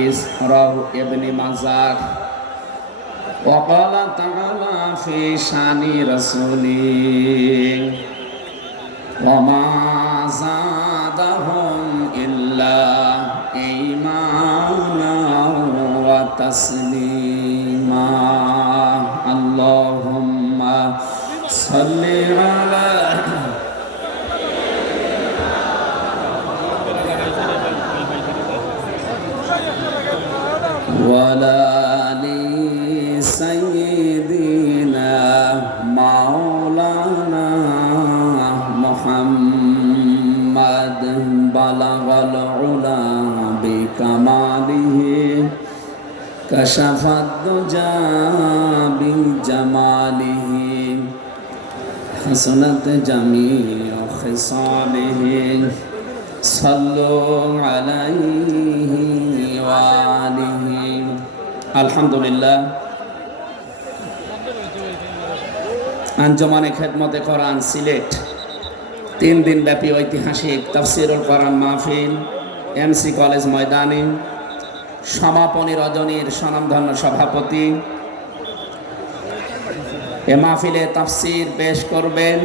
হাদিস রাহু ইবনে মাজাহ وقال تعالى في شان رسوله وما زادهم إلا إيمانا وتسليما اللهم صل على وعلى آل سيدنا مولانا محمد بلغ العلا بكماله كشف الدجى بجماله حسنت جميع خصاله صلوا عليه وآله আলহামদুলিল্লাহ। আঞ্জুমানে খেদমতে কোরআন সিলেট 3 দিন ব্যাপী ঐতিহাসিক তাফসীরুল কোরআন মাহফিল এমসি কলেজ ময়দানে সমাপনী রজনীর স্বনামধন্য সভাপতি এ মাহফিলে তাফসীর পেশ করবেন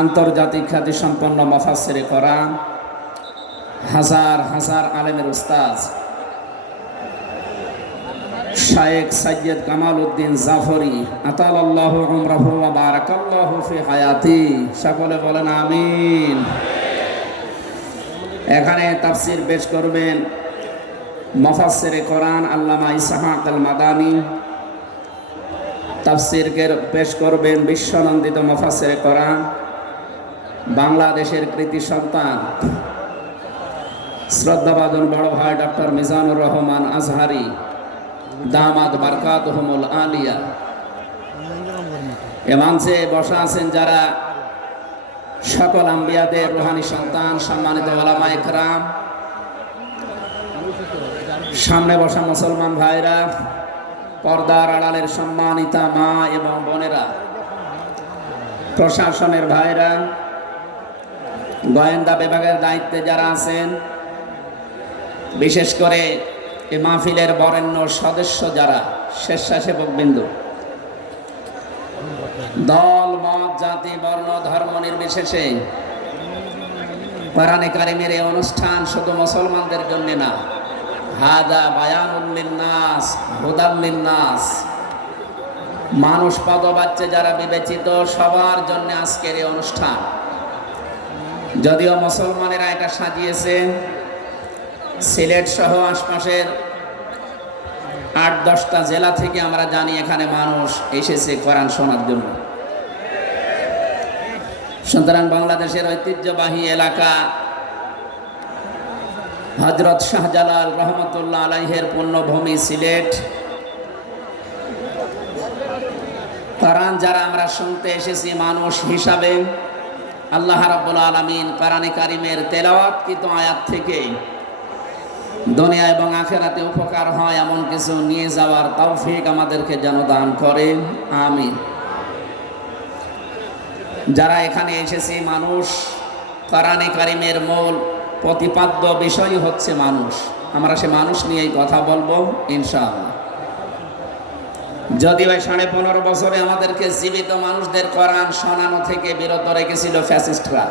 আন্তর্জাতিক খ্যাতিসম্পন্ন মুফাসসিরে কোরআন হাজার হাজার আলেমের উস্তাদ শায়েখ সৈয়দ কামাল উদ্দিন জাফরি আতালাল্লাহু উমরাহু ওয়া বারাকাল্লাহু ফি হায়াতি। সকলে বলেন আমিন। এখানে তাফসীর পেশ করবেন মুফাসসিরে কোরআন আল্লামা ইসহাক আল মাদানী। তাফসীর পেশ করবেন বিশ্বনন্দিত মুফাসসিরে কোরআন বাংলাদেশের কৃতি সন্তান শ্রদ্ধাভাজন বড় ভাই ডক্টর মিজানুর রহমান আজহারি দামাত বারকাতুহুমুল আলিয়া। এ মঞ্চে বসা আছেন যারা সকল আম্বিয়াদের রুহানি সন্তান সম্মানিত উলামায়ে কেরাম, সামনে বসা মুসলমান ভাইরা, পর্দার আড়ালের সম্মানিতা মা এবং বোনেরা, প্রশাসনের ভাইরা, গোয়েন্দা বিভাগের দায়িত্বে যারা আছেন, বিশেষ করে এই মাহফিলের বরেণ্য সদস্য যারা, স্বেচ্ছাসেবক বিন্দু, দল মত জাতি বর্ণ ধর্ম নির্বিশেষে কোরআনে কারিমের এই অনুষ্ঠান শুধু মুসলমানদের জন্য না, হাদা বায়ানুল লিন্নাস হুদাল লিন্নাস, মানুষ পদবাচ্চে যারা বিবেচিত সবার জন্য আজকের এই অনুষ্ঠান। যদিও মুসলমানেরা এটা সাজিয়েছে, সিলেট সহ আশপাশের 8-10টা জেলা থেকে আমরা জানি এখানে মানুষ এসেছে কোরআন শোনার জন্য। সুতরাং বাংলাদেশের ঐতিহ্যবাহী এলাকা হযরত শাহজালাল রহমতুল্লাহ আলাইহির পুণ্যভূমি সিলেট, কোরআন যারা আমরা শুনতে এসেছি মানুষ হিসাবে, আল্লাহ রাব্বুল আলামিন কোরআনে কারিমের তেলাওয়াতকৃত আয়াত থেকে দুনিয়া এবং আখিরাতে উপকার হয় এমন কিছু নিয়ে যাওয়ার তৌফিক আমাদেরকে যেন দান করেন, আমিন। যারা এখানে এসেছি মানুষ, কোরআনে কারিমের মূল প্রতিপাদ্য বিষয় হচ্ছে মানুষ। আমরা সে মানুষ নিয়েই কথা বলবো ইনশাআল্লাহ। যদিও 15.5 বছরে আমাদেরকে জীবিত মানুষদের কোরআন শোনানো থেকে বিরত রেখেছিল ফ্যাসিস্টরা।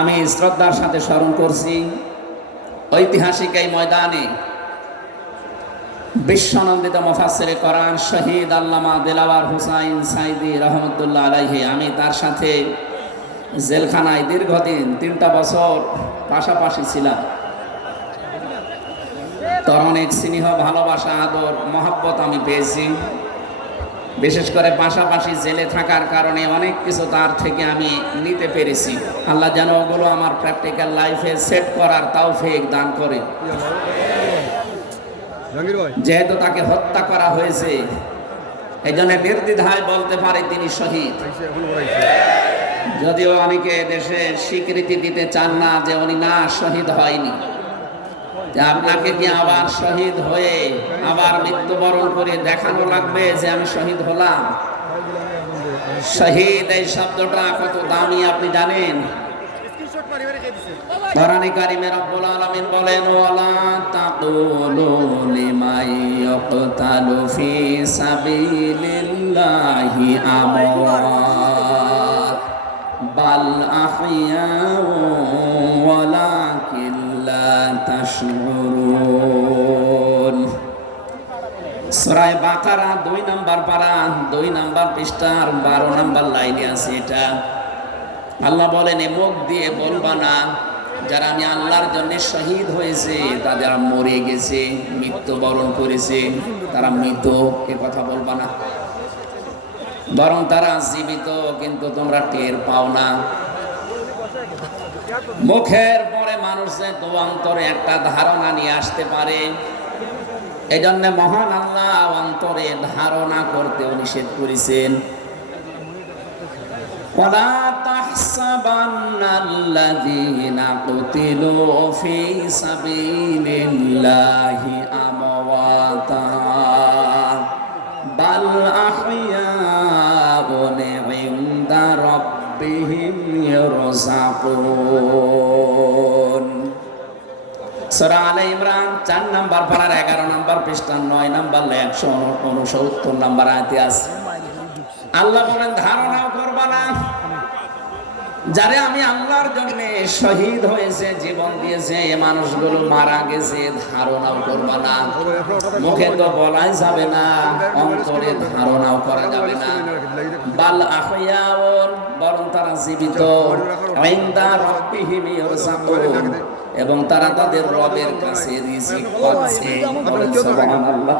আমি শ্রদ্ধার সাথে স্মরণ করছি ঐতিহাসিক এই ময়দানে বিশ্বনন্দিত মুফাসসিরে কোরআন শহীদ আল্লামা দিলওয়ার হুসাইন সাইদি রহমতুল্লাহ আলাইহি। আমি তার সাথে জেলখানায় দীর্ঘদিন 3টা বছর পাশাপাশি ছিলাম। তার অনেক স্নেহ, ভালোবাসা, আদর, মহব্বত আমি পেয়েছি। বিশেষ করে পাশাপাশি জেলে থাকার কারণে অনেক কিছু তার থেকে আমি নিতে পেরেছি। আল্লাহ যেন ওগুলো আমার প্র্যাকটিক্যাল লাইফে সেট করার তৌফিক দান করে। যেহেতু তাকে হত্যা করা হয়েছে, এই জন্য নির্দ্বিধায় বলতে পারে তিনি শহীদ। যদিও অনেকে দেশে স্বীকৃতি দিতে চান না যে উনি না শহীদ হয়নি। আপনাকে কি আবার শহীদ হয়ে আবার মৃত্যুবরণ করে দেখানো লাগবে যে আমি শহীদ হলাম? শহীদ এই শব্দটা কত দামি আপনি জানেন? কোরআনে কারিমে রব্বুল আলামিন বলেন ওয়ালা তাকুলু লিমান ইয়াকতালু ফি সাবিলিল্লাহি আমওয়াত বাল আহইয়াউ ওয়ালাকিন লা তাশউরুন। সূরা বাকারা 2 নাম্বার পারা 2 নাম্বার পৃষ্ঠার 12 নাম্বার লাইনে আছে এটা। আল্লাহ বলেন মুখ দিয়ে বলবা না যারা আমি আল্লাহর জন্য শহীদ হয়েছে তারা মরে গেছে মৃত্যুবরণ করেছে তারা মৃত, এ কথা বলবা না, বরং তারা জীবিত কিন্তু তোমরা টের পাও না। মুখের পরে মানুষের তো অন্তরে একটা ধারণা নিয়ে আসতে পারে, এই জন্য মহান আল্লাহ অন্তরে ধারণা করতেও নিষেধ করেছেন। ولا تحسبن الذين قتلوا في سبيل الله أمواتا بل أحياء عند ربهم يرزقون। সূরা আলে ইমরান 4 নাম্বার পারার 11 নাম্বার পৃষ্ঠা 9 নাম্বার 169 নাম্বার আয়াতে আছে। আল্লাহ বলেন ধারণাও করবা না যারে আমি আল্লাহর জন্য শহীদ হয়েছে জীবন দিয়েছে এই মানুষগুলো মারা গেছে, ধারণাও করবা না। মুখে তো বলাই যাবে না, অন্তরে ধারণাও করা যাবে না। বাল আহইয়াউন, বরং তারা জীবিত, ইনদা রাব্বিহিম ইরযাকুন, এবং তারা তাদের রবের কাছে রিজিক পাচ্ছে। সুবহানাল্লাহ।